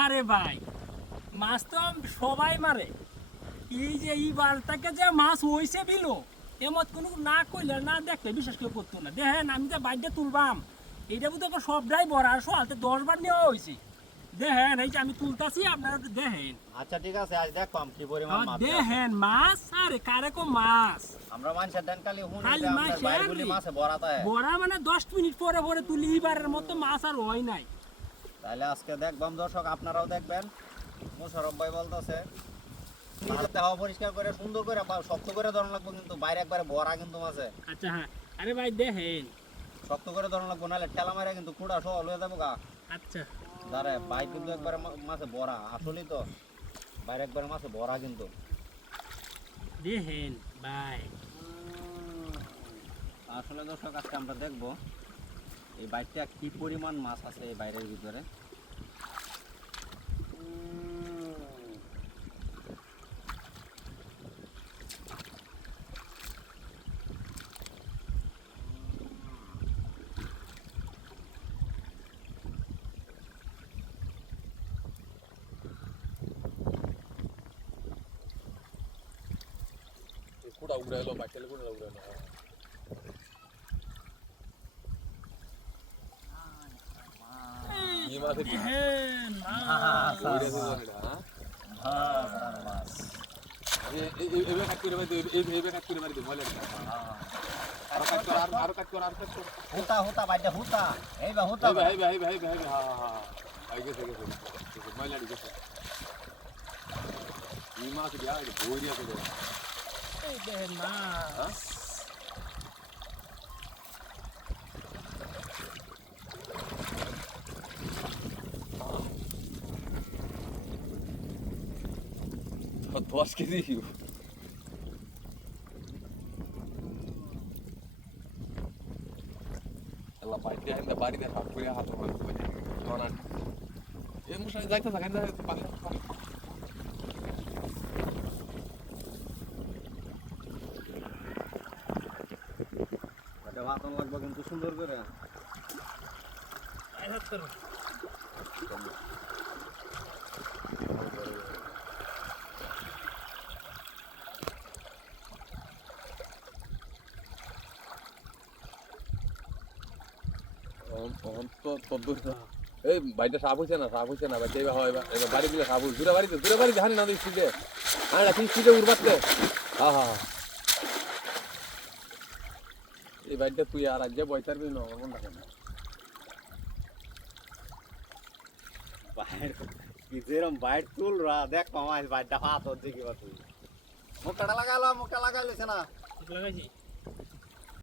আরে ভাই মাছ তো সবাই মারে। এই যে এই বারটাকে যে মাছ হইছে বিলো এমত কোনো না কইলে না দেখলে বিশেষ কেউ করতো না। দেখেন আমি যে বাইরে তুলবাম এইটা বুঝতে সবটাই বড় আর সোয়ালতে 10 বার নেওয়া হয়েছে। দেখেন এই যে আমি তুলতাছি আপনারা দেখেন। আচ্ছা ঠিক আছে, আজ দেখবাম কি পরিমাণ মাছ আছে। দেখেন মাছ আরে কারে কো মাছ। আমরা মানুষের দেন খালি হুন খালি আমরা মাছ বাইরগুলি মাছে ভরাতা হয়। বড়া মানে 10 মিনিট পরে পরে তুলি এবারের মতো মাছ আর হয় নাই। তাহলে আজকে দেখবাম দর্শক, আপনারাও দেখবেন। মোশারফ ভাই বলতেছে দেওয়া পরিষ্কার করে সুন্দর করে শক্ত করে ধরন লাগবো, কিন্তু বাইরে একবারে ভরা কিন্তু মাছে। আচ্ছা হ্যাঁ আরে ভাই দেখেন শক্ত করে ধরন লাগবো, নাহলে ঠেলা মারে কিন্তু কুড়া সহ লয়ে যাবো গা। আচ্ছা দাঁড়ে বাইর কিন্তু একবারে মাছে ভরা, আসলেই তো বাইরে একবারে মাছে ভরা কিন্তু। দেখেন ভাই আসলে দর্শক আজকে আমরা দেখবো এই বাইরটা কি পরিমাণ মাছ আছে এই বাইরের ভিতরে। कुठं उघडायला बाटल्याला कुठं उघडायला ही माझं দেখেন এবে কাট করে বাড়ি এবে কাট করে বাড়ি বলে আরো কাট কর আরো কাট কর আরো কাট কর হুতা হুতা বাইরটা হুতা এইবা হুতা ভাই ভাই ভাই ভাই হ্যাঁ হ্যাঁ আই গেছে গেছে মাইলাড়ি গেছে এই মাছ দিয়া বই দিয়া করে এই দেখেন মাছ দশ কেজি আল্লাহ বাড়িতে আইন্দা বাড়িতে হাত করে হাত করে ধরান এই মশাই যাইতে থাকেন যাইতে পাশে এটা ভাত লাগবে কিন্তু সুন্দর করে। আঘাত করো এই বাড়িটা সাপ হয়েছে না বাড়িতে হয় এবার বাড়ি দিলে সাপ হয়েছে দূরে বাড়িতে হানি না স্ত্রীকে হ্যাঁ রাখি স্ত্রীকে উড়বাতে হ্যাঁ হ্যাঁ এই বাড়িটা তুই আর আজ বই পারবি না আমার মন রাখে না বাইর কি যেরম বাইর তুল রা দেখ মামা বাইরটা হাত হচ্ছে কি বা তুই মুখটা লাগাইলো মুখটা লাগাইলেছে না লাগাইছি